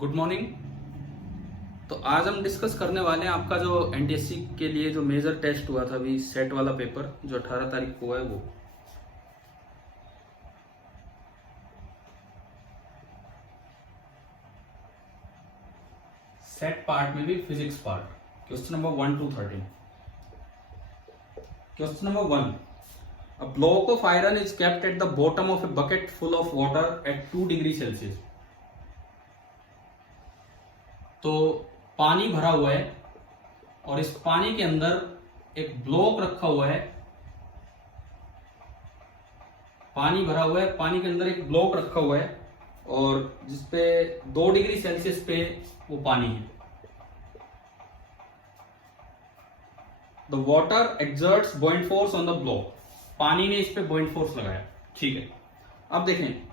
Good morning. तो आज हम डिस्कस करने वाले हैं आपका जो एनटीएससी के लिए जो मेजर टेस्ट हुआ था अभी सेट वाला पेपर जो 18 तारीख को है वो। सेट पार्ट में भी physics part question number 1 to 13। Question number 1, a block of iron is kept at the bottom of a bucket full of water at 2 degree Celsius. तो पानी भरा हुआ है और इस पानी के अंदर एक ब्लॉक रखा हुआ है। पानी भरा हुआ है, पानी के अंदर एक ब्लॉक रखा हुआ है और जिसपे 2 डिग्री सेल्सियस पे वो पानी है। The water exerts बॉइंट force on the block. पानी ने इस पे बॉइंट फोर्स लगाया, ठीक है। अब देखें,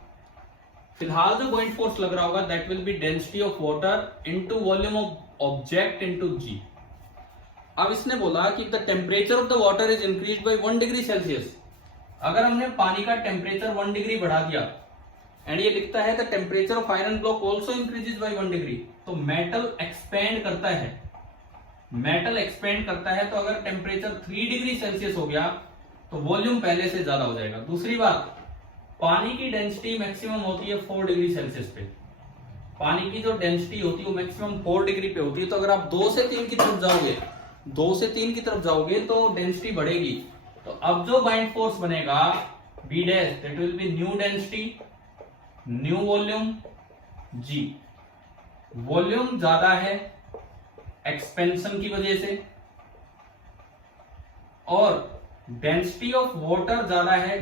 फिलहाल जो बॉइंट फोर्स लग रहा होगा that will be density of water into volume of object into g. अब इसने बोला कि the temperature of the water is increase by 1 degree Celsius. अगर हमने पानी का टेम्परेचर 1 डिग्री बढ़ा दिया एंड ये लिखता है the temperature of iron block also increases by 1 degree, तो मेटल एक्सपेंड करता है। मेटल एक्सपेंड करता है तो अगर टेम्परेचर 3 डिग्री सेल्सियस हो गया तो वॉल्यूम पहले से ज्यादा हो जाएगा। दूसरी बात, पानी की डेंसिटी मैक्सिमम होती है 4 डिग्री सेल्सियस पे। पानी की जो डेंसिटी होती है वो मैक्सिमम 4 डिग्री पे होती है। तो अगर आप 2 से 3 की तरफ जाओगे, 2 से 3 की तरफ जाओगे तो डेंसिटी बढ़ेगी। तो अब जो बाइंड फोर्स बनेगा B dash, that will be new density new volume जी। वॉल्यूम ज्यादा है एक्सपेंशन की वजह से और डेंसिटी ऑफ वाटर ज्यादा है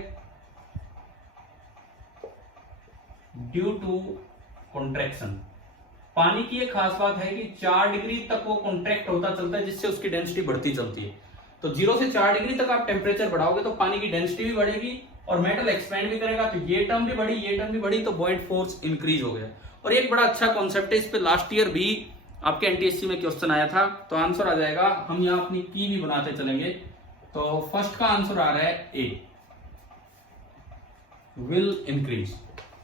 ड्यू टू कॉन्ट्रैक्शन। पानी की एक खास बात है कि 4 डिग्री तक वो कॉन्ट्रैक्ट होता चलता है जिससे उसकी डेंसिटी बढ़ती चलती है। तो 0 से 4 डिग्री तक आप टेम्परेचर बढ़ाओगे तो पानी की डेंसिटी भी बढ़ेगी और मेटल एक्सपेंड भी करेगा। तो ये टर्म भी बढ़ी, ये टर्म भी बढ़ी, तो बॉइंट फोर्स इंक्रीज हो गया। और एक बड़ा अच्छा कॉन्सेप्ट है, इस पे लास्ट ईयर भी आपके एनटीएससी में क्वेश्चन आया था। तो आंसर आ जाएगा, हम यहाँ अपनी की भी बनाते चलेंगे। तो फर्स्ट का आंसर आ रहा है ए, विल इंक्रीज।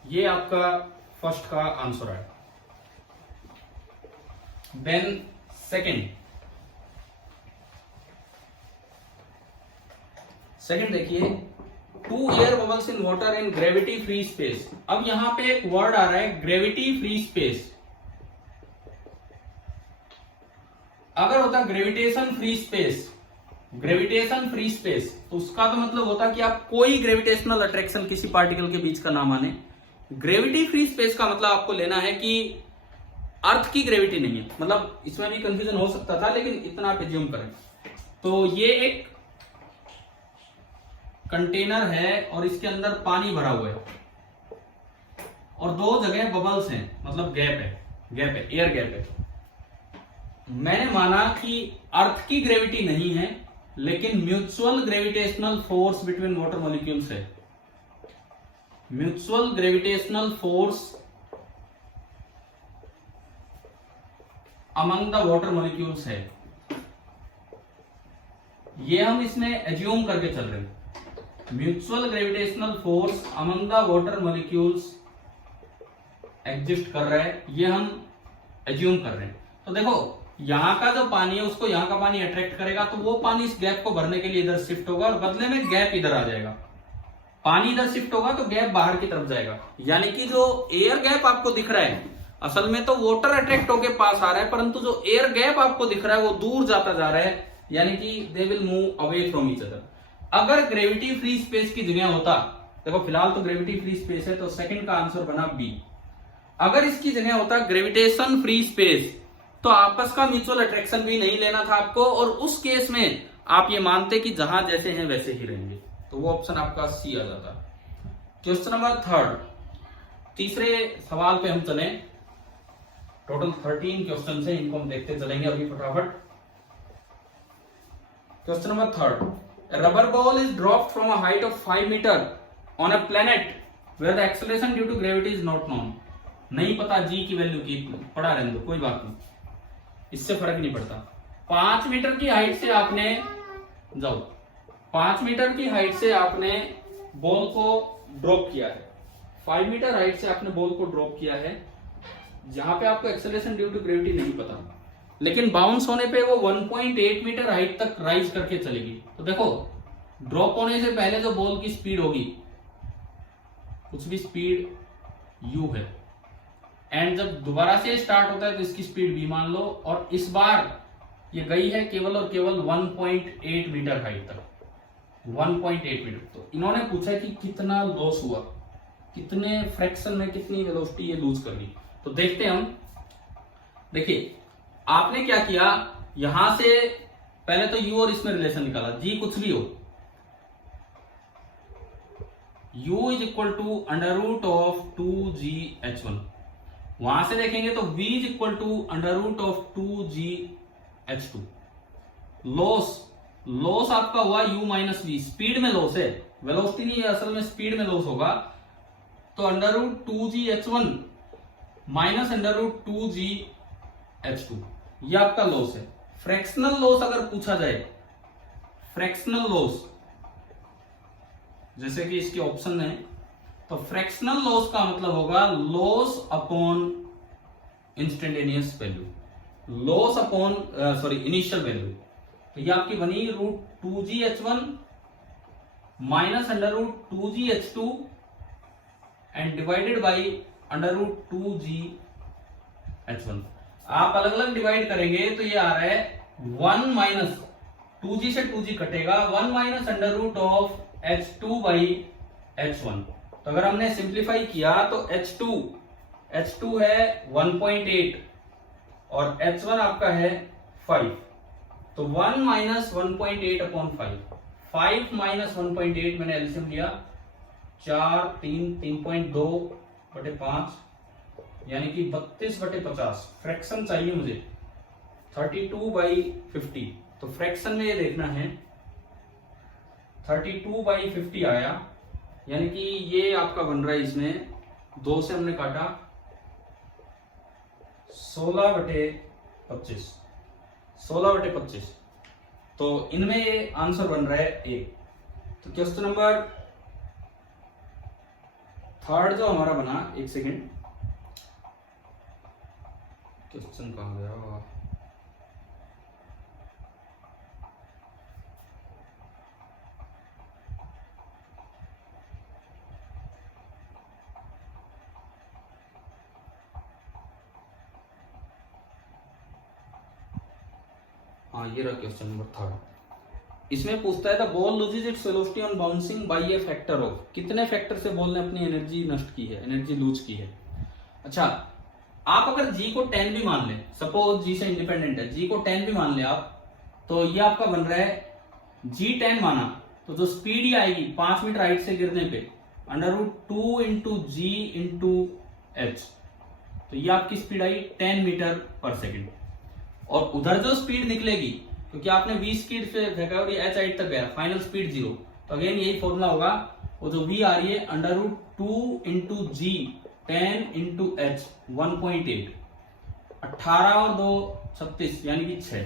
ये आपका फर्स्ट का आंसर है। देन सेकंड देखिए, 2 air bubbles in water in gravity free space. अब यहां पे एक वर्ड आ रहा है ग्रेविटी फ्री स्पेस। अगर होता gravitation free space, gravitation free space, तो उसका तो मतलब होता कि आप कोई ग्रेविटेशनल अट्रैक्शन किसी पार्टिकल के बीच का ना माने। ग्रेविटी फ्री स्पेस का मतलब आपको लेना है कि अर्थ की ग्रेविटी नहीं है। मतलब इसमें भी कंफ्यूजन हो सकता था, लेकिन इतना आप एज्यूम करें। तो ये एक कंटेनर है और इसके अंदर पानी भरा हुआ है और 2 जगह बबल्स हैं, मतलब गैप है, एयर गैप है। मैंने माना कि अर्थ की ग्रेविटी नहीं है लेकिन mutual gravitational force between water molecules है। Mutual gravitational force among the water molecules है। ये हम इसमें एज्यूम करके चल रहे हैं। Mutual gravitational force among the water molecules exist कर रहा है, ये हम एज्यूम कर रहे हैं। तो देखो, यहां का जो पानी है उसको यहां का पानी अट्रैक्ट करेगा, तो वो पानी इस गैप को भरने के लिए इधर शिफ्ट होगा और बदले में गैप इधर आ जाएगा। पानी इधर शिफ्ट होगा तो गैप बाहर की तरफ जाएगा। यानी कि जो एयर गैप आपको दिख रहा है, असल में तो वाटर अट्रैक्ट होके पास आ रहा है, परंतु जो एयर गैप आपको दिख रहा है वो दूर जाता जा रहा है। यानी कि they will move away from each other. अगर ग्रेविटी फ्री स्पेस की जगह होता, देखो फिलहाल तो ग्रेविटी फ्री स्पेस है, तो सेकंड का आंसर बना बी। अगर इसकी जगह होता ग्रेविटेशन फ्री स्पेस, तो आपस का म्यूचुअल अट्रैक्शन भी नहीं लेना था आपको, और उस केस में आप ये मानते कि जहां जैसे हैं वैसे ही रहेंगे। तो वो ऑप्शन आपका सी आ जाता। क्वेश्चन नंबर 3, तीसरे सवाल पे हम चले। टोटल 13 क्वेश्चन है, इनको हम देखते चलेंगे अभी फटाफट। Question number 3, rubber ball is dropped from a height of 5 metre on a planet where the acceleration due to gravity is not known. नहीं पता जी की वैल्यू की, पढ़ा रहने दो, कोई बात नहीं, इससे फर्क नहीं पड़ता। 5 मीटर की हाइट से आपने 5 मीटर की हाइट से आपने बॉल को ड्रॉप किया है। 5 मीटर हाइट से आपने बॉल को ड्रॉप किया है जहां पे आपको एक्सेलरेशन ड्यू टू ग्रेविटी नहीं पता, लेकिन बाउंस होने पे वो 1.8 मीटर हाइट तक राइज करके चलेगी। तो देखो ड्रॉप होने से पहले जो बॉल की स्पीड होगी कुछ भी स्पीड u है, एंड जब दोबारा से स्टार्ट होता है तो इसकी स्पीड v मान लो, और इस बार ये गई है केवल और केवल 1.8 मीटर हाइट तक, 1.8 मीटर। तो इन्होंने पूछा कि कितना लॉस हुआ, कितने फ्रैक्शन में कितनी वेलोसिटी ये लूज कर ली। तो देखते हैं हम। देखिए आपने क्या किया, यहां से पहले तो u और इसमें रिलेशन निकाला, g कुछ भी हो, u is equal to under root of 2gh1। वहां से देखेंगे तो v is equal to under root of 2gh2। Loss आपका हुआ u माइनस v, स्पीड में लॉस है, वेलोसिटी नहीं है, असल में स्पीड में लॉस होगा। तो under root 2gh1 minus under root 2gh2 ये आपका लॉस है। फ्रैक्शनल लॉस अगर पूछा जाए, फ्रैक्शनल लॉस जैसे कि इसके ऑप्शन है, तो फ्रैक्शनल लॉस का मतलब होगा loss upon instantaneous value, loss upon initial value. तो ये आपकी बनी root 2gh1 minus under root 2gh2 and divided by under root 2gh1। आप अलग अलग डिवाइड करेंगे तो ये आ रहा है 1 माइनस 2g से 2g कटेगा, 1 minus under root of h2 by h1। तो अगर हमने सिंप्लीफाई किया तो h2 है 1.8 और h1 आपका है 5। तो 1 माइनस 1.8 अपॉन 5 माइनस 1.8 मैंने एलसीएम लिया 4 3.2 बटे 5 यानी कि 32 बटे 50। फ्रैक्शन चाहिए मुझे 32/50। तो फ्रैक्शन में ये देखना है 32/50 आया, यानी कि ये आपका बन रहा है, इसमें 2 से हमने काटा 16/25। तो इनमें ये आंसर बन रहा है ए। तो क्वेश्चन नंबर 3 जो हमारा बना, एक सेकेंड, क्वेश्चन कहां गया, हाँ ये रहा क्वेश्चन नंबर 3। इसमें पूछता है the ball loses its velocity on bouncing by a factor of, कितने फैक्टर से बॉल ने अपनी एनर्जी नष्ट की है, एनर्जी लूज की है। अच्छा, आप अगर g को 10 भी मान लें, सपोज g से इंडिपेंडेंट है, g को 10 भी मान ले आप, तो ये आपका बन रहा है g 10 माना तो जो स्पीड ही आएगी 5 मीटर हाइट से गिरने पे अंडर रूट 2 इंटू जी इंटू एच, तो ये आपकी स्पीड आई 10 मीटर पर सेकेंड। और उधर जो स्पीड निकलेगी, क्योंकि आपने 20 स्पीड से फेंका और ये एच हाइट तक गया, फाइनल स्पीड 0, तो अगेन यही फॉर्मूला होगा, वो जो v आ रही है अंडर रूट 2 इंटू जी 10 इंटू एच 1.8, 18 और 2 36 यानी कि 6।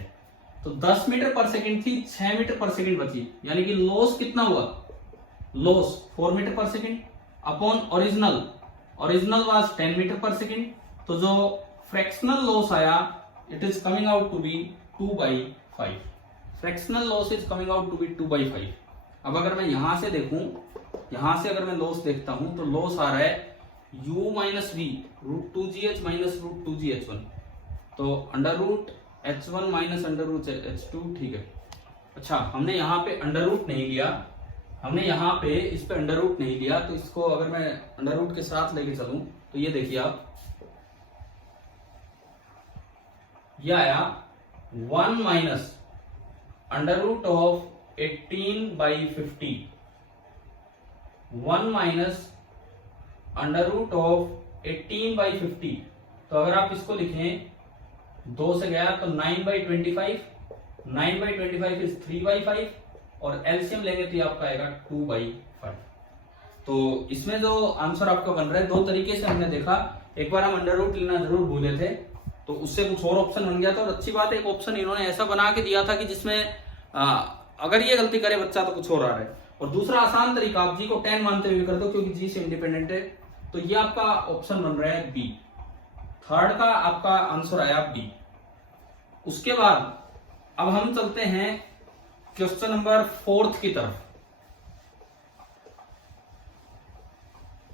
तो 10 मीटर पर सेकेंड थी, 6 मीटर पर सेकेंड बची, यानी कि लॉस कितना हुआ, loss 4 metre per second upon original was 10 metre per second. तो जो फ्रैक्शनल लॉस आया it is coming out to be 2/5। Fractional loss is coming out to be 2/5। अब अगर मैं यहां से देखूं, यहां से अगर मैं लॉस देखता हूं तो लॉस आ रहा है u minus v root 2gh minus root 2gh1, तो under root h1 minus under root h2, ठीक है। अच्छा, हमने यहाँ पे अंडर रूट नहीं लिया, हमने यहाँ पे इस पे अंडर रूट नहीं लिया, तो इसको अगर मैं अंडर रूट के साथ लेके चलूं तो ये देखिए आप, ये आया 1 minus under root of 18/50, 1 minus under root of 18/50। तो अगर आप इसको लिखें 2 से गया तो 9/25, 9/25 इज 3/5 और एलसीएम लेंगे तो ये आपका आएगा 2/5। तो इसमें जो आंसर आपका बन रहा है, 2 तरीके से हमने देखा। एक बार हम अंडर रूट लेना जरूर भूले थे, तो उससे कुछ और ऑप्शन बन गया था। और अच्छी बात है, एक ऑप्शन इन्होंने ऐसा बना के दिया था कि जिसमें अगर ये गलती करे बच्चा तो कुछ और आ रहा है। और दूसरा आसान तरीका, आप जी को 10 मानते हुए कर दो क्योंकि जी से इंडिपेंडेंट है, तो ये आपका ऑप्शन बन रहा है बी। थर्ड का आपका आंसर आया बी। उसके बाद अब हम चलते हैं क्वेश्चन नंबर 4 की तरफ।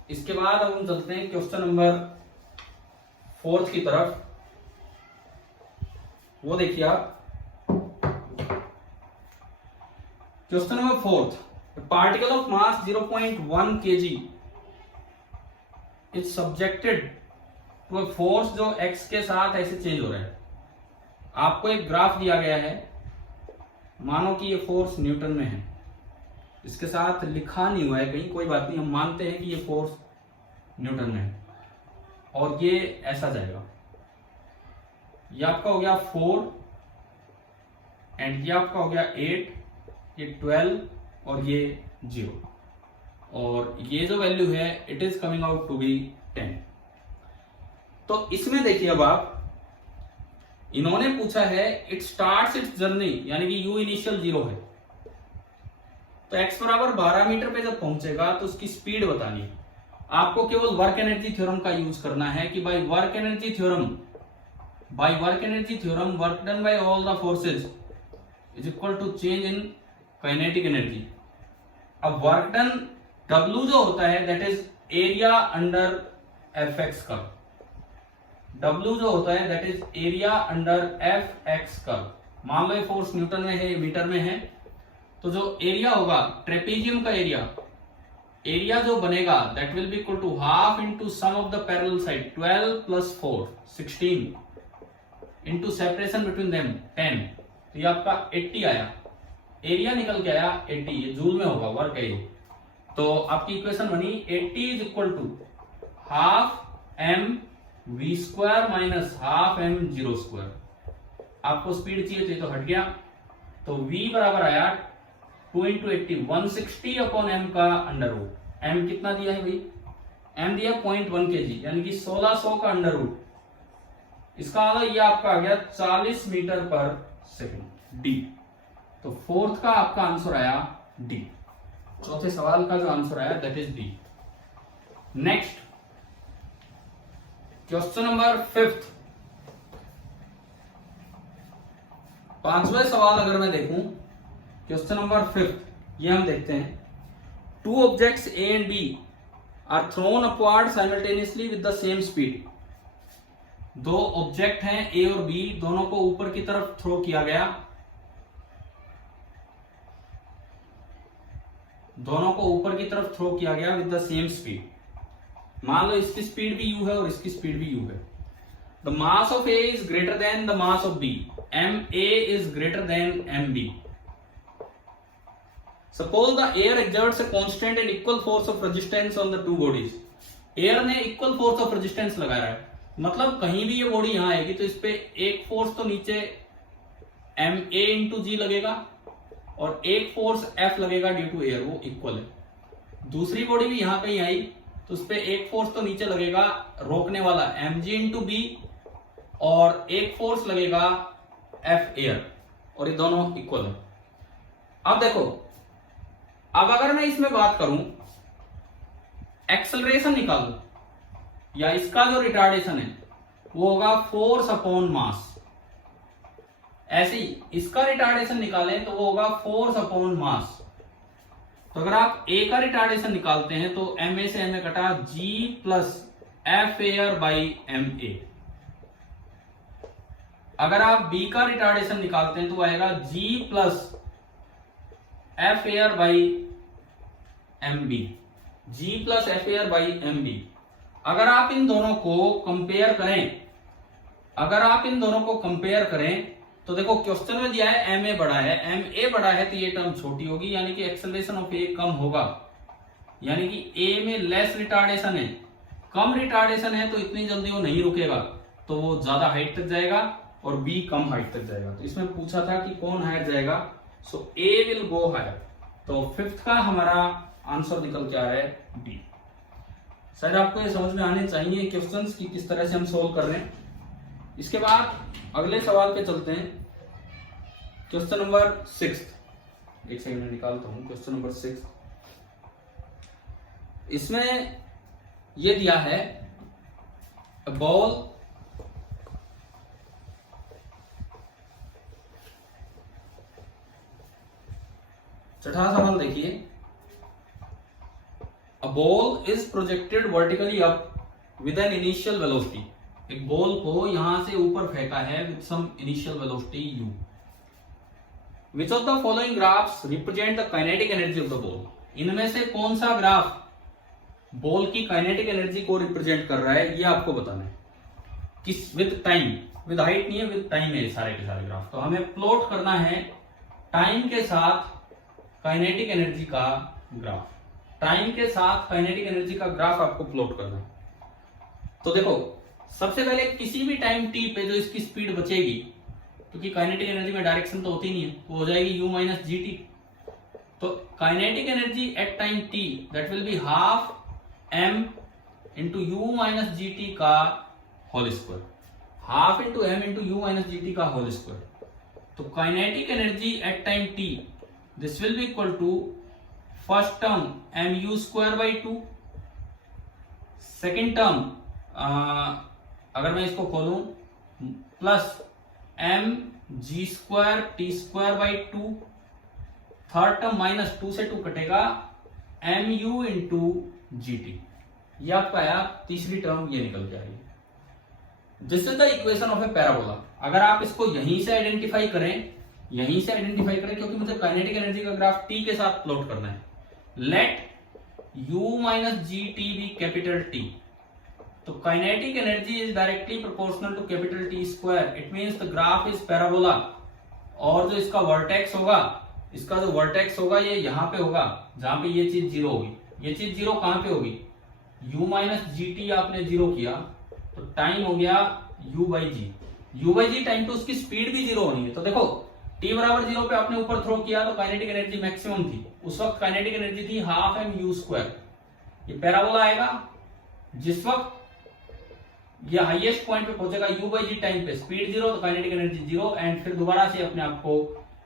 इसके बाद अब हम चलते हैं क्वेश्चन नंबर 4 की तरफ। वो देखिए आप, question number 4, particle of mass 0.1 kg is subjected to a force जो x के साथ ऐसे चेंज हो रहा है। आपको एक ग्राफ दिया गया है, मानो कि ये फोर्स न्यूटन में है, इसके साथ लिखा नहीं हुआ है कहीं, कोई बात नहीं, हम मानते हैं कि ये फोर्स न्यूटन में है और ये ऐसा जाएगा। ये आपका हो गया 4 एंड ये आपका हो गया 8, ये 12 और ये 0, और ये जो वैल्यू है it is coming out to be 10। तो इसमें देखिए अब आप, इन्होंने पूछा है इट स्टार्ट्स इट्स जर्नी, यानी कि u इनिशियल 0 है, तो x बराबर 12 मीटर पे जब पहुंचेगा तो उसकी स्पीड बतानी है। आपको केवल वर्क एनर्जी थ्योरम का यूज करना है कि by work energy theorem work done by all the forces is equal to change in kinetic energy. अब वर्क डन W जो होता है that is area under Fx का, W जो होता है that is area under Fx का। मान लो ये फोर्स न्यूटन में है, मीटर में है, तो जो एरिया होगा ट्रेपेजियम का एरिया जो बनेगा that will be equal to half into sum of the parallel side 12 plus 4 16 into separation between them 10, तो ये आपका 80 आया। एरिया निकल के आया 80, ये जूल में होगा, वर्क है ये। तो आपकी इक्वेशन बनी 80 is equal to half M V square minus half M 0 square. आपको स्पीड चाहिए थी तो हट गया, तो v बराबर आया 2 इंटू 80 160 अपॉन m का अंडर रूट। m कितना दिया है भाई, m दिया 0.1 kg, यानी कि 1600 का अंडर रूट। इसका मतलब ये आपका आ गया 40 मीटर पर सेकंड, डी। तो फोर्थ का आपका आंसर आया डी। चौथे सवाल का जो आंसर आया that is D. Next question number 5, पांचवें सवाल अगर मैं देखूं, क्वेश्चन नंबर 5, ये हम देखते हैं। Two objects A and B are thrown upward simultaneously with the same speed. दो ऑब्जेक्ट हैं ए और बी, दोनों को ऊपर की तरफ थ्रो किया गया, दोनों को ऊपर की तरफ थ्रो किया गया विद द सेम स्पीड। मान लो इसकी स्पीड भी u है और इसकी स्पीड भी u है। The mass of a is greater than the mass of b, ma is greater than mb। Suppose the air exerts a constant and equal force of resistance on the two bodies. Air ने equal force of resistance लगाया है, मतलब कहीं भी ये body यहां आएगी तो इस पे एक फोर्स तो नीचे ma इंटू जी लगेगा और एक फोर्स F लगेगा ड्यू टू एयर, वो इक्वल है। दूसरी बॉडी भी यहां कहीं आई तो उस पे एक फोर्स तो नीचे लगेगा रोकने वाला mg इंटू बी और एक फोर्स लगेगा F एयर, और ये दोनों इक्वल है। अब देखो, अब अगर मैं इसमें बात करूं एक्सेलरेशन निकालूं, या इसका जो रिटार्डेशन है वो होगा फोर्स अपॉन मास। ऐसे ही इसका रिटार्डेशन निकालें तो वो होगा फोर्स अपॉन मास। तो अगर आप ए का रिटार्डेशन निकालते हैं तो एम ए से एम ए कटा g plus F air by M A. अगर आप बी का रिटार्डेशन निकालते हैं तो वो आएगा g plus F air by M B, G plus F air by M B. अगर आप इन दोनों को कंपेयर करें, तो देखो क्वेश्चन में दिया है एम ए बड़ा है, एम ए बड़ा है तो ये टर्म छोटी होगी, यानी कि एक्सेलरेशन ऑफ ए कम होगा, यानी कि ए में लेस रिटार्डेशन है, कम रिटार्डेशन है तो इतनी जल्दी वो नहीं रुकेगा, तो वो ज्यादा हाइट तक जाएगा और बी कम हाइट तक जाएगा। तो इसमें पूछा था कि कौन हायर जाएगा, सो ए विल गो हायर। तो फिफ्थ का हमारा आंसर निकल के आया है डी। शायद आपको ये समझ में आने चाहिए क्वेश्चंस की किस तरह से हम सोल्व कर रहे हैं। इसके बाद अगले सवाल पे चलते हैं, क्वेश्चन नंबर 6। एक सेकंड में निकालता हूं क्वेश्चन नंबर 6। इसमें ये दिया है, a ball छठा सवाल देखिए, a ball is projected vertically up with an initial velocity. एक बॉल को यहां से ऊपर फेंका है with some initial velocity u। Which of the following graphs represent the kinetic energy of the ball. इनमें से कौन सा ग्राफ बॉल की काइनेटिक एनर्जी को रिप्रेजेंट कर रहा है, ये आपको बताना है। किस विद टाइम, विद हाइट नहीं है, विद टाइम है सारे के सारे ग्राफ। तो हमें प्लॉट करना है टाइम के साथ काइनेटिक एनर्जी का ग्राफ। टाइम के साथ काइनेटिक एनर्जी का ग्राफ आपको प्लॉट करना है। तो देखो, सबसे पहले किसी भी टाइम टी पे जो इसकी स्पीड बचेगी, क्योंकि काइनेटिक एनर्जी में डायरेक्शन तो होती नहीं है, वो हो जाएगी u माइनस जी टी। तो kinetic energy at time t that will be half m into u minus g t का whole square, half into m into u minus g t का होल स्क्वायर। तो kinetic energy at time t this will be equal to first term m u square by two, second term अगर मैं इसको खोलूं plus m g square t square by two, third term minus two से two कटेगा m u into g t. ये आपका आया तीसरी टर्म, ये निकल जाएगी। This is the equation of a parabola. अगर आप इसको यहीं से आइडेंटिफाई करें, क्योंकि मुझे काइनेटिक एनर्जी का ग्राफ टी के साथ प्लॉट करना है। Let u minus g t be capital t. तो kinetic energy is directly proportional to capital t square. It means the graph is parabola. और जो इसका वर्टेक्स होगा, ये यहां पे होगा जहां पे ये चीज जीरो होगी। ये चीज जीरो कहां पे होगी, u माइनस जी टी आपने जीरो किया तो टाइम हो गया u बाई जी टाइम पे उसकी स्पीड भी जीरो होनी है। तो देखो t बराबर जीरो पे आपने ऊपर थ्रो किया तो काइनेटिक एनर्जी मैक्सिमम थी, उस वक्त काइनेटिक एनर्जी थी हाफ एम यू स्क्वायर। ये पैराबोला आएगा, जिस वक्त ये हाईएस्ट पॉइंट पे पहुंचेगा u बाई जी टाइम पे, स्पीड जीरो तो काइनेटिक एनर्जी जीरो, एंड फिर दोबारा से अपने आप को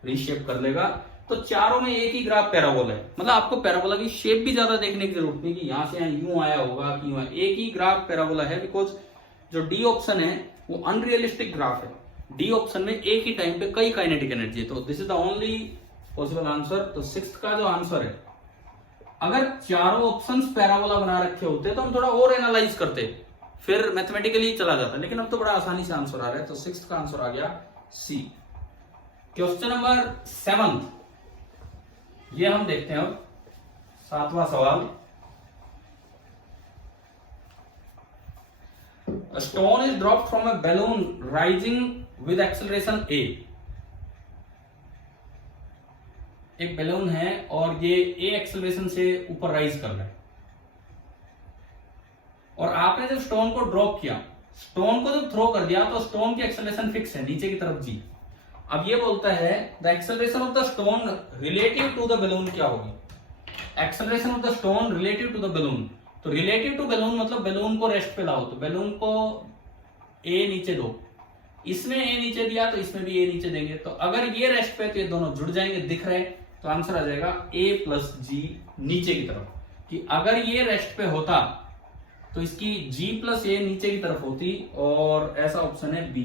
रीशेप कर लेगा। तो चारों में एक ही ग्राफ पैराबोला है। मतलब आपको पैराबोला की शेप भी ज्यादा देखने की जरूरत नहीं कि यहां से यहां यूं आया होगा कि यूं आया। एक ही ग्राफ पैराबोला है, बिकॉज जो डी ऑप्शन है वो अनरियलिस्टिक ग्राफ है। डी ऑप्शन में एक ही टाइम पे कई काइनेटिक एनर्जी है। तो this is the only possible answer. तो सिक्स्थ का जो आंसर है, अगर चारों ऑप्शंस पैराबोला बना रखे होते तो हम थोड़ा और एनालाइज करते, फिर मैथमेटिकली चला जाता, लेकिन अब तो बड़ा आसानी से आंसर आ रहा है। तो सिक्स्थ का आंसर आ गया सी। क्वेश्चन नंबर 7, ये हम देखते हैं अब 7वां सवाल। A stone is dropped from a balloon rising with acceleration a। एक बैलून है और ये a एक्सेलरेशन से ऊपर राइज कर रहा है, और आपने जब स्टोन को ड्रॉप किया, स्टोन को जब थ्रो कर दिया तो स्टोन की एक्सेलरेशन फिक्स है नीचे की तरफ जी। अब ये बोलता है the acceleration of the stone relative to the balloon क्या होगी। Acceleration of the stone relative to the balloon. तो रिलेटिव टू बैलून मतलब बैलून को रेस्ट पे लाओ, तो बैलून को ए नीचे दो, इसमें ए नीचे दिया तो इसमें भी ए नीचे देंगे। तो अगर ये रेस्ट पे तो ये दोनों जुड़ जाएंगे, दिख रहे, तो आंसर आ जाएगा ए प्लस जी नीचे की तरफ। कि अगर ये रेस्ट पे होता तो इसकी जी प्लस ए नीचे की तरफ होती, और ऐसा ऑप्शन है बी।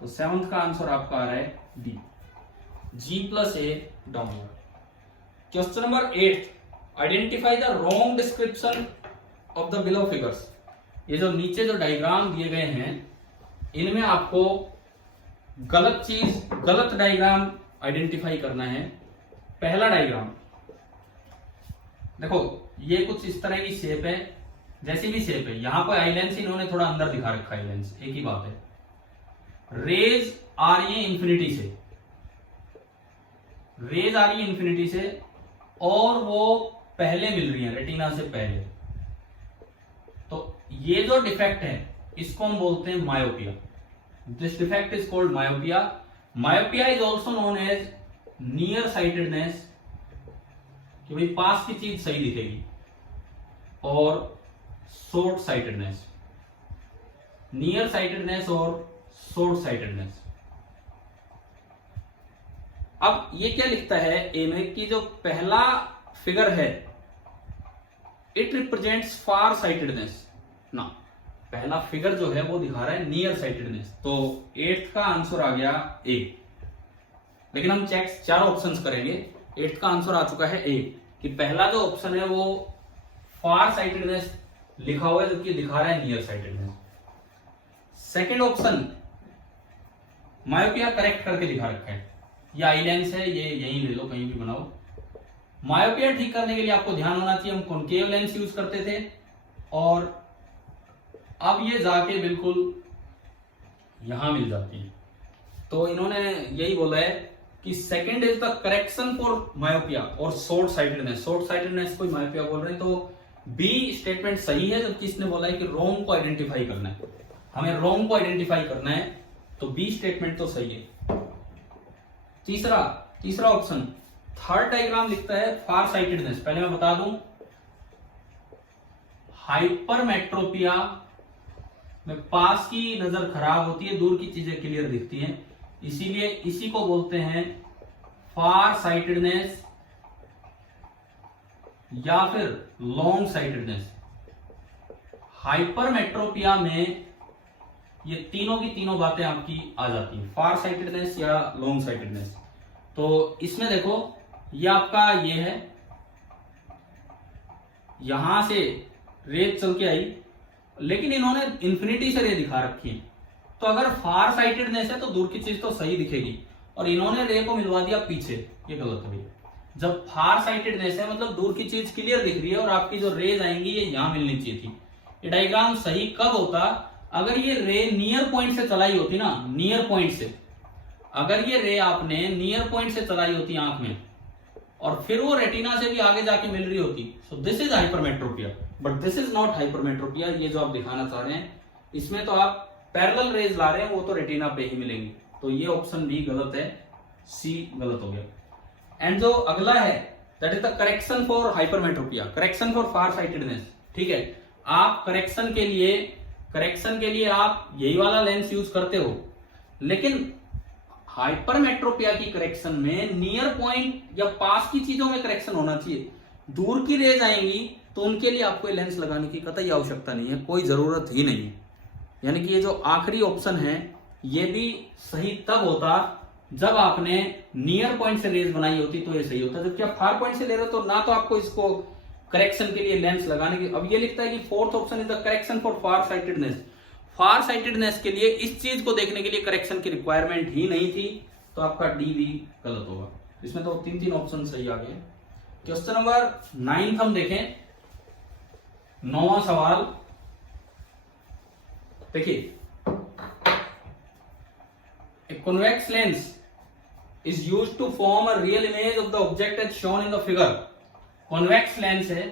तो 7th का आंसर आपका आ रहा है D, G plus A downward. Question number 8, identify the wrong description of the below figures. ये जो नीचे जो डायग्राम दिए गए हैं, इनमें आपको गलत डायग्राम आइडेंटिफाई करना है। पहला डायग्राम देखो, ये कुछ इस तरह की शेप है, जैसी भी शेप है, यहां पर आई लेंस इन्होंने थोड़ा अंदर दिखा रखा है, लेंस एक ही बात है। रेज आ रही है इंफिनिटी से, और वो पहले मिल रही है रेटिना से पहले। तो ये जो डिफेक्ट है इसको हम बोलते हैं myopia. This defect is called myopia. Myopia is also known as near sightedness, कि भाई पास की चीज सही दिखेगी, और शॉर्ट साइटेडनेस, नियर साइटेडनेस और शॉर्ट साइटेडनेस। अब ये क्या लिखता है ए में कि जो पहला फिगर है इट रिप्रेजेंट्स फार साइटेडनेस ना, पहला फिगर जो है वो दिखा रहा है नियर साइटेडनेस। तो 8th का आंसर आ गया ए। लेकिन हम चेक चारों ऑप्शंस करेंगे। 8th का आंसर आ चुका है ए, कि पहला जो ऑप्शन है वो फार साइटेडनेस लिखा हुआ है, जबकि दिखा रहा है near sightedness. Second option myopia correct करके दिखा रखा है, ये आई लेंस है, ये यहीं ले लो, कहीं भी बनाओ। मायोपिया ठीक करने के लिए आपको ध्यान होना चाहिए हम कॉनकेव लेंस यूज करते थे, और अब ये जाके बिल्कुल यहां मिल जाती है। तो इन्होंने यही बोला है कि second is the correction for myopia और शॉर्ट साइटेडनेस। शॉर्ट साइटेडनेस को मायोपिया बोल रहे हैं, तो बी स्टेटमेंट सही है, जबकि इसने बोला है कि रोंग को आइडेंटिफाई करना है, हमें रोंग को आइडेंटिफाई करना है, तो बी स्टेटमेंट तो सही है। तीसरा ऑप्शन थर्ड डायग्राम लिखता है फार साइटेडनेस। पहले मैं बता दूं, हाइपरमेट्रोपिया में पास की नजर खराब होती है, दूर की चीजें क्लियर दिखती हैं, इसीलिए इसी को बोलते हैं फार साइटेडनेस या फिर लॉन्ग साइटेडनेस। हाइपरमेट्रोपिया में ये तीनों की तीनों बातें आपकी आ जाती हैं, फार साइटेडनेस या लॉन्ग साइटेडनेस। तो इसमें देखो, ये आपका ये है, यहां से रेज चल के आई, लेकिन इन्होंने इंफिनिटी से रे दिखा रखी है, तो अगर फार साइटेडनेस है तो दूर की चीज तो सही दिखेगी, और इन्होंने रे को मिलवा दिया पीछे, ये गलत है भैया। जब फार साइटेडनेस है मतलब दूर की चीज क्लियर दिख रही है, और आपकी जो रेज आएंगी ये यहां मिलनी चाहिए थी। ये डायग्राम सही कब होता, अगर ये रे नियर पॉइंट से चलाई होती ना, नियर पॉइंट से, अगर ये रे आपने नियर पॉइंट से चलाई होती आंख में, और फिर वो रेटिना से भी आगे जाके मिल रही होती, so this is hypermetropia, but this is not hypermetropia. ये जो आप दिखाना चाह रहे हैं, इसमें तो आप पैरेलल रेज ला रहे हैं, वो तो रेटिना पे ही मिलेंगी, तो ये ऑप्शन भी गलत है, सी गलत हो गया। एंड जो अगला है that is the correction for hypermetropia, correction for far sightedness. ठीक है, आप करेक्शन के लिए आप यही वाला लेंस यूज करते हो, लेकिन हाइपरमेट्रोपिया की करेक्शन में नियर पॉइंट या पास की चीजों में करेक्शन होना चाहिए। दूर की रेज आएंगी तो उनके लिए आपको लेंस लगाने की कतई आवश्यकता नहीं है, कोई जरूरत ही नहीं है। यानी कि ये जो आखिरी ऑप्शन है ये भी सही तब होता जब आपने नियर पॉइंट से रेज बनाई होती, तो ये सही होता। जबकि आप फार पॉइंट से ले रहे हो तो ना तो आपको इसको करेक्शन के लिए लेंस लगाने की। अब ये लिखता है कि fourth option is the correction for far sightedness. Far sightedness के लिए इस चीज को देखने के लिए करेक्शन की रिक्वायरमेंट ही नहीं थी, तो आपका डी भी गलत होगा। इसमें तो तीन ऑप्शन सही आ गए। क्वेश्चन नंबर 9 हम देखें, 9वां सवाल देखिए, a convex lens is used to form a real image of the object as shown in the figure. Convex lens है,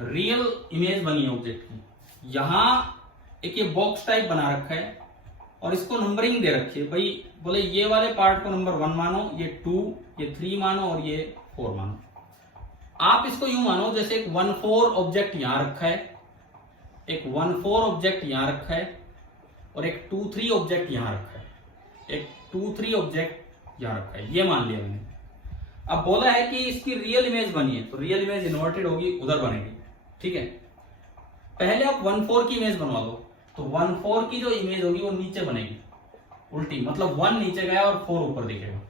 रियल इमेज बनी है ऑब्जेक्ट की। यहां एक ये बॉक्स टाइप बना रखा है और इसको नंबरिंग दे रखी है, भाई बोले ये वाले पार्ट को नंबर 1 मानो, ये 2, ये 3 मानो और ये 4 मानो। आप इसको यूं मानो जैसे एक 1-4 ऑब्जेक्ट यहां रखा है, एक 1-4 ऑब्जेक्ट यहां रखा है, और एक 2-3 ऑब्जेक्ट यहां रखा है, एक 2-3 ऑब्जेक्ट यहां रखा है, ये मान लिया मैंने। अब बोला है कि इसकी रियल इमेज बनी है, तो रियल इमेज इन्वर्टेड होगी, उधर बनेगी। ठीक है, पहले आप 1-4 की इमेज बनवा दो, तो 1-4 की जो इमेज होगी वो नीचे बनेगी उल्टी, मतलब 1 नीचे गया और 4 ऊपर दिखेगा।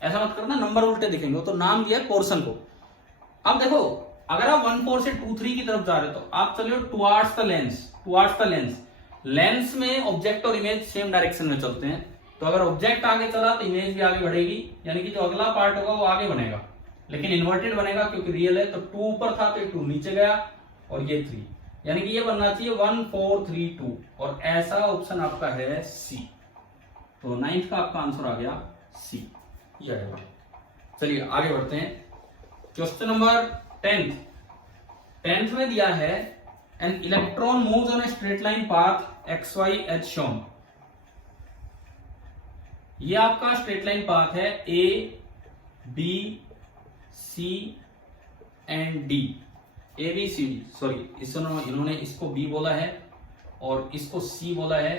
ऐसा मत करना नंबर उल्टे दिखेंगे, तो नाम दिया पोर्शन को। अब देखो, अगर आप 1-4 से 2-3 की तरफ जा रहे हो तो आप चले हो टुवार्ड्स द लेंस। लेंस में ऑब्जेक्ट और इमेज सेम डायरेक्शन में चलते हैं, तो अगर ऑब्जेक्ट आगे चला तो इमेज भी आगे बढ़ेगी, यानी कि जो अगला पार्ट होगा वो आगे बनेगा, लेकिन इन्वर्टेड बनेगा क्योंकि रियल है। तो 2 ऊपर था तो 2 नीचे गया और ये 3, यानी कि ये बनना चाहिए 1-4-3-2, और ऐसा ऑप्शन आपका है सी। तो 9th का आपका आंसर आ गया सी, ये आएगा। चलिए आगे बढ़ते हैं। क्वेश्चन नंबर 10th में दिया है an electron moves on a straight line path XY as shown. ये आपका स्ट्रेट लाइन पाथ है A, B, C and D, ABCD। Sorry, इन्होंने इसको B बोला है और इसको C बोला है,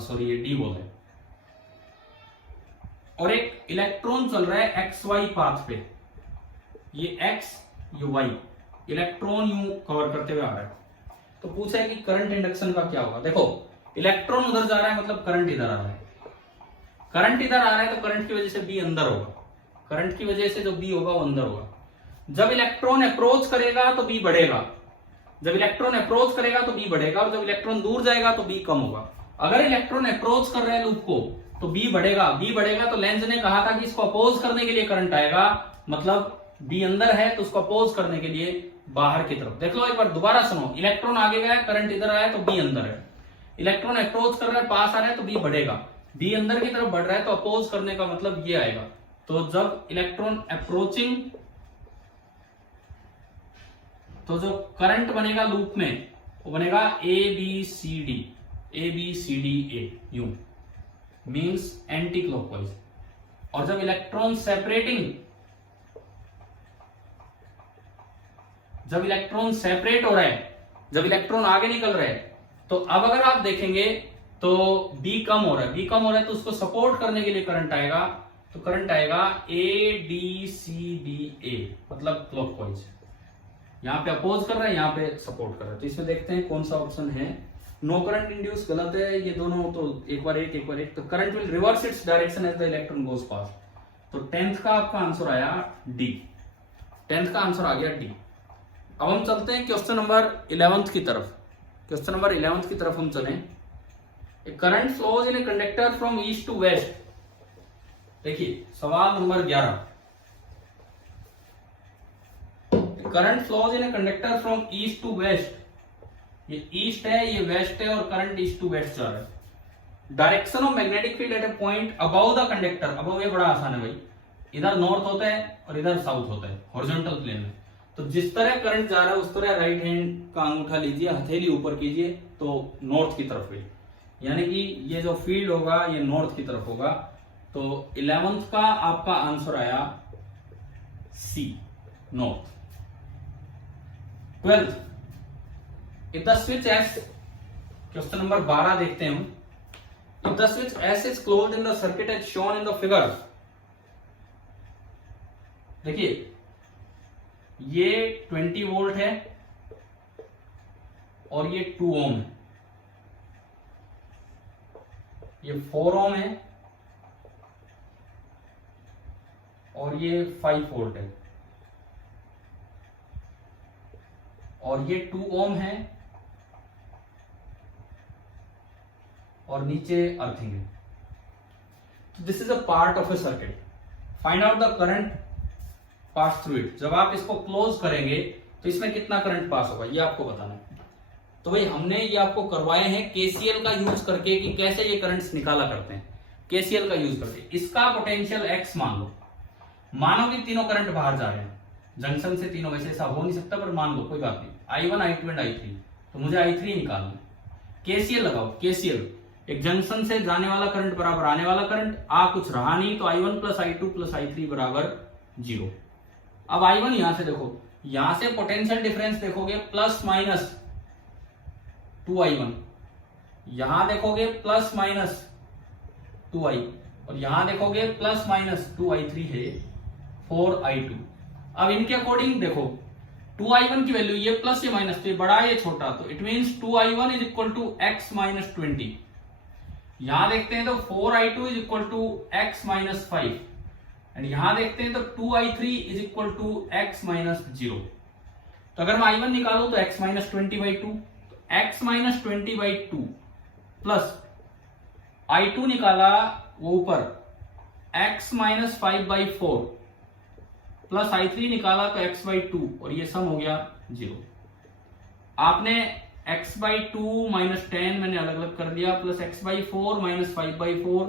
सॉरी ये D बोला है। और एक इलेक्ट्रॉन चल रहा है XY पाथ पे, ये X ये Y, इलेक्ट्रॉन यूं कवर करते हुए आ रहा है। तो पूछा है कि करंट इंडक्शन का क्या होगा। देखो, इलेक्ट्रॉन उधर जा रहा है मतलब करंट इधर आ रहा है, करंट इधर आ रहा है तो करंट की वजह से B अंदर होगा, करंट की वजह से जो बी होगा वो अंदर होगा। जब इलेक्ट्रॉन अप्रोच करेगा तो बी बढ़ेगा, जब इलेक्ट्रॉन अप्रोच करेगा तो बी बढ़ेगा, और जब इलेक्ट्रॉन दूर जाएगा तो बी कम होगा। अगर इलेक्ट्रॉन अप्रोच कर रहे हैं लूप को तो बी बढ़ेगा, बी बढ़ेगा तो लेंज ने कहा था कि इसको अपोज करने के लिए करंट आएगा, मतलब बी अंदर है तो उसको अपोज करने के लिए बाहर की तरफ। देख लो एक बार दोबारा सुनो, इलेक्ट्रॉन आगे गया, करंट इधर आया तो बी अंदर है, इलेक्ट्रॉन अप्रोच कर रहा है, पास आ रहा है तो बी बढ़ेगा, बी अंदर की तरफ बढ़ रहा है तो अपोज करने का मतलब ये आएगा। तो जब इलेक्ट्रॉन अप्रोचिंग, तो जो करंट बनेगा लूप में वो बनेगा A B C D, A B C D A, you means anti clockwise. और जब इलेक्ट्रॉन सेपरेटिंग, जब इलेक्ट्रॉन सेपरेट हो रहा है, जब इलेक्ट्रॉन आगे निकल रहे हैं, तो अब अगर आप देखेंगे तो बी कम हो रहा है, बी कम हो रहा है तो उसको सपोर्ट करने के लिए करंट आएगा, तो करंट आएगा ए डी सी डी ए, मतलब क्लॉकवाइज। यहां पे अपोज कर रहा है, यहां पे सपोर्ट कर रहा है। तो इसमें देखते हैं कौन सा ऑप्शन है। नो करंट इंड्यूस गलत है, ये दोनों तो एक बार एक बार एक, तो current will reverse its direction as the electron goes pass. तो 10th का आपका आंसर आया डी, 10th का आंसर आ गया डी। अब हम चलते हैं क्वेश्चन नंबर 11th की तरफ। क्वेश्चन नंबर 11th की तरफ हम चलें। Current flows in a conductor from east to west. देखिए सवाल number 11, current flows in a conductor from east to west. ये ईस्ट है, ये वेस्ट है, और करंट ईस्ट टू वेस्ट जा रहा है। Direction of magnetic field at A point above the conductor. Above ये बड़ा आसान है भाई, इधर नॉर्थ होता है और इधर साउथ होता है हॉरिजॉन्टल प्लेन में। तो जिस तरह करंट जा रहा है उस तरह राइट हैंड का अंगूठा लीजिए, हथेली ऊपर कीजिए तो नॉर्थ की तरफ है, यानी कि ये जो फील्ड होगा ये नॉर्थ की तरफ होगा। तो 11th का आपका आंसर आया C, north. 12th, if the switch S, question number 12 देखते हैं हम। If the switch S is closed in the circuit as shown in the figure. देखिए ये 20 वोल्ट है और ये 2 ओम है, ये 4 ओम है और ये 5 वोल्ट है, और ये 2 ओम है और नीचे अर्थिंग है। तो this is a part of A circuit. Find out the current pass through it. जब आप इसको क्लोज करेंगे तो इसमें कितना करंट पास होगा ये आपको बताना है। तो भाई हमने ये आपको करवाए हैं केसीएल का यूज करके कि कैसे ये करंट्स निकाला करते हैं। केसीएल का यूज करके इसका पोटेंशियल एक्स मान लो, मानो कि तीनों करंट बाहर जा रहे हैं जंक्शन से, तीनों वैसे ऐसा हो नहीं सकता पर मान लो कोई बात नहीं, I1 I2 एंड I3। तो मुझे I3 निकालना है। केसीएल लगाओ, केसीएल, एक जंक्शन से जाने वाला करंट बराबर आने वाला करंट, आ कुछ रहा नहीं तो I1 plus I2 plus I3 बराबर 0। अब I1 यहां से देखो, यहां से पोटेंशियल डिफरेंस देखोगे प्लस माइनस 2I1, यहां देखोगे प्लस माइनस 2I, और यहां देखोगे प्लस माइनस 2I3 है 4I2। अब इनके अकॉर्डिंग देखो 2I1 की वैल्यू ये प्लस ये माइनस, तो ये बड़ा ये छोटा, तो it means 2I1 is equal to x minus 20। यहां देखते हैं तो 4I2 is equal to x minus 5, and यहां देखते हैं तो 2I3 is equal to x minus 0। तो अगर मैं I1 निकालू तो x माइनस 20/2, तो x माइनस 20/2 प्लस I2 निकाला वो ऊपर x माइनस 5/4 प्लस I3 निकाला तो x/2, और ये सम हो गया 0। आपने x/2 माइनस 10 मैंने अलग अलग कर दिया, plus x/4 minus 5/4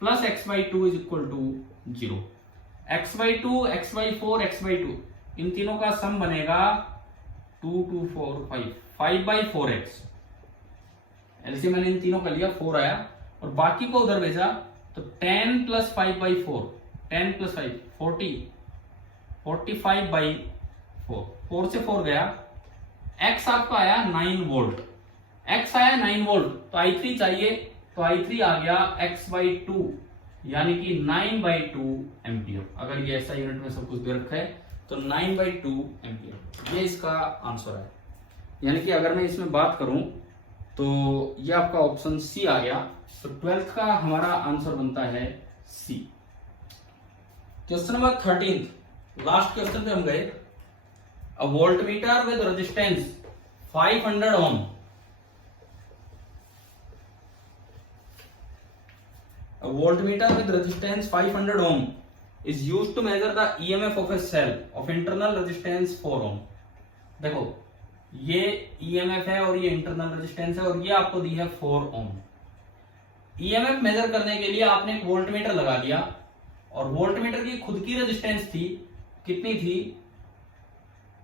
plus x/2 is equal to 0। x/2, x/4, x/2 इन तीनों का सम बनेगा 2, 2, 4, 5, 5/4x। ऐसे मैंने इन तीनों का लिया, 4 आया और बाकी को उधर भेजा, तो 10 प्लस 5/4, 10 प्लस 5 40, 45/4, 4 से 4 गया। x आपका आया 9 वोल्ट, x आया 9 वोल्ट, तो I3 चाहिए, तो I3 आ गया x/2 यानी कि 9/2 एम्पियर। अगर ये ऐसा यूनिट में सब कुछ दे रखा है तो 9/2 एम्पियर, ये इसका आंसर है। यानी कि अगर मैं इसमें बात करूं तो ये आपका ऑप्शन सी आ गया। तो 12th का हमारा आंसर बनता है C. Question number 13, last question पे हम गए। A voltmeter with resistance 500 ohm, a voltmeter with resistance 500 ohm is used to measure the EMF of a cell of internal resistance 4 ohm। देखो ये EMF है और ये इंटरनल रेजिस्टेंस है और ये आपको दी है 4 ohm। EMF मेजर करने के लिए आपने एक वोल्टमीटर लगा दिया और वोल्टमीटर की खुद की रेजिस्टेंस थी, कितनी थी?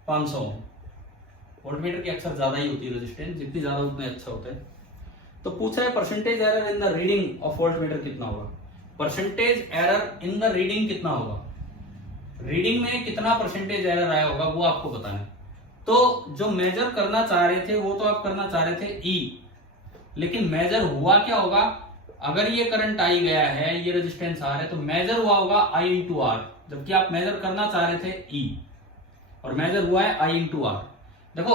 500 ohm। वोल्टमीटर की अक्सर ज्यादा ही होती है रेजिस्टेंस, जितनी ज्यादा उतने अच्छा होता है। तो पूछा है percentage error in the reading of voltmeter कितना होगा। Percentage error in the reading कितना होगा, रीडिंग में कितना परसेंटेज एरर आया होगा वो आपको बताना है। तो जो मेजर करना चाह रहे थे वो तो आप करना चाह रहे थे ई, लेकिन मेजर हुआ क्या होगा? अगर ये करंट आई गया है, ये रेजिस्टेंस आर है, तो मेजर हुआ होगा आई इंटू आर, जबकि आप मेजर करना चाह रहे थे ई और मेजर हुआ है आई इंटू आर। देखो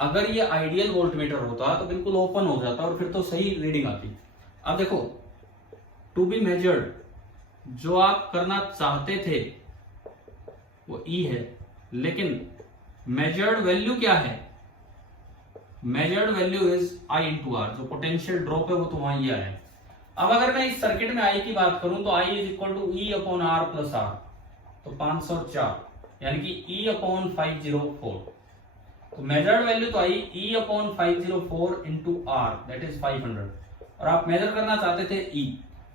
अगर ये आइडियल वोल्टमीटर होता तो बिल्कुल ओपन हो जाता और फिर तो सही रीडिंग आती। अब देखो टू बी मेजर्ड, जो आप करना चाहते थे वो ई है, लेकिन मेजर्ड वैल्यू क्या है? Measured value is I into R, जो पोटेंशियल ड्रॉप है वो तो वहां ये आया। अब अगर मैं इस सर्किट में आई की बात करूं तो I is equal to E upon R plus R, तो 504 यानी कि ई अपॉन 504। तो मेजर्ड वैल्यू तो I E upon 504 into R, that is 500, और आप मेजर करना चाहते थे ई।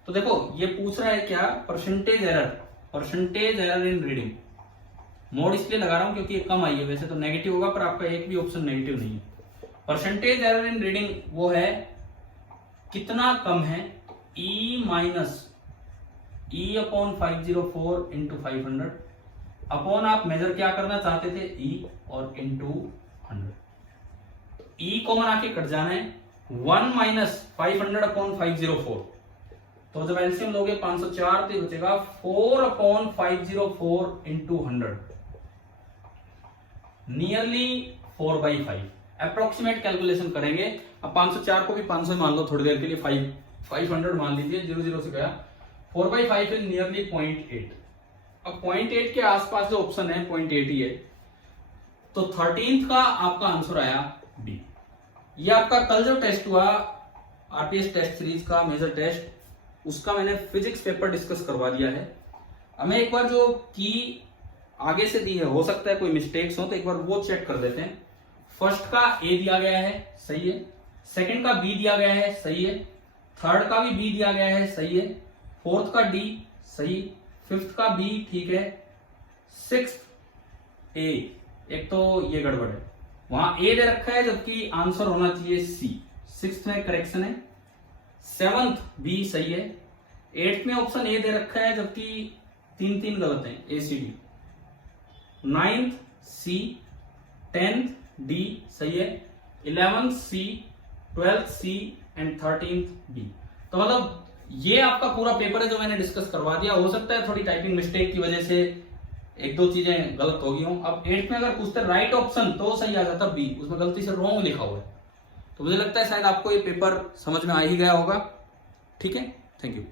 तो देखो ये पूछ रहा है क्या? Percentage error, percentage error in reading. Mode इसलिए लगा रहा हूं क्योंकि ये कम आई है, वैसे तो नेगेटिव होगा पर आपका एक भी ऑप्शन नेगेटिव नहीं है। परसेंटेज एरर इन रीडिंग वो है कितना कम है, E minus E upon 504 into 500 upon आप मेजर क्या करना चाहते थे ई और इंटू 100। ई कॉमन आके कट जाना है, 1 माइनस 500 अपॉन 504, तो जब एलसीएम लोगे 504 तो बचेगा 4 upon 504 into 100, nearly 4/5। Approximate calculation करेंगे। अब 504 को भी 500 मान लो थोड़ी देर के लिए, 500 मान लीजिए, 00 से गया, 4/5 इज नियरली 0.8। अब 0.8 के आसपास जो ऑप्शन है 0.8 ही है, तो 13th का आपका आंसर आया डी। ये आपका कल जो टेस्ट हुआ आरपीएस टेस्ट सीरीज का मेजर टेस्ट, उसका मैंने फिजिक्स पेपर डिस्कस करवा दिया है। हमें एक बार जो की आगे से दी है, हो सकता है कोई मिस्टेक्स हो तो एक बार वो चेक कर देते हैं। फर्स्ट का ए दिया गया है, सही है। सेकंड का बी दिया गया है, सही है। थर्ड का भी बी दिया गया है, सही है। फोर्थ का डी, सही। फिफ्थ का बी, ठीक है। सिक्स्थ ए, एक तो ये गड़बड़ है, वहां ए दे रखा है जबकि आंसर होना चाहिए सी, सिक्स्थ में करेक्शन है। सेवंथ बी, सही है। एट्थ में ऑप्शन ए दे रखा है जबकि 3 गलत है, A C D. Ninth C, 10th D, सही है। 11th C, 12th C and 13th D. तो मतलब ये आपका पूरा पेपर है जो मैंने डिस्कस करवा दिया। हो सकता है थोड़ी टाइपिंग मिस्टेक की वजह से 1-2 चीजें गलत हो गई हो। अब 8th में अगर पूछते राइट ऑप्शन तो सही आ जाता बी, उसमें गलती से रॉन्ग लिखा हुआ है। तो मुझे लगता है शायद आपको ये पेपर समझ में आ ही गया होगा। ठीक है, थैंक यू।